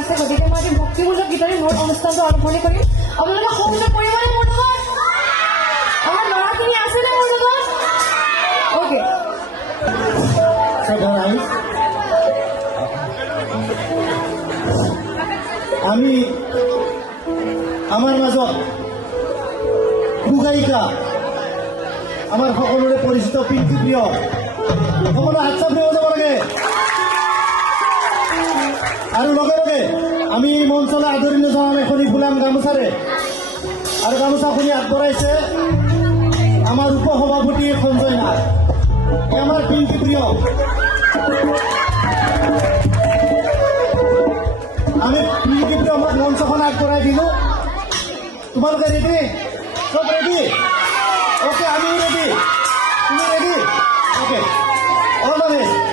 আছে, গতিকে মই আজি ভক্তিমূলক গীতেৰে মোৰ অনুষ্ঠানটো আৰম্ভণি কৰিম। আপোনালোকে সংযোগ কৰিবনে মোৰ লগত? আমাৰ ল'ৰাখিনি আছেনে মোৰ লগত? অ'কে। আমি আমাৰ মাজত সুগায়িকা আমাৰ সকলোৰে পৰিচিত পিংকি প্ৰিয় সকলো হাত চাপ দিব যাব লাগে। আৰু লগে লগে আমি এই মঞ্চলৈ আদৰণি জনাম এখনি ফুলাম গামোচাৰে। আৰু গামোচাখনি আগবঢ়াইছে আমাৰ উপসভাপতি সঞ্জয় নাথ, আমাৰ পিংকি প্ৰিয়। আমি পিংকি প্ৰিয় আমাক মঞ্চখন আগবঢ়াই দিলোঁ। তোমালোকে ৰেডি? চব ৰেডি? ওকে, আমি ৰেডি। তুমি ready? Okay, all the best.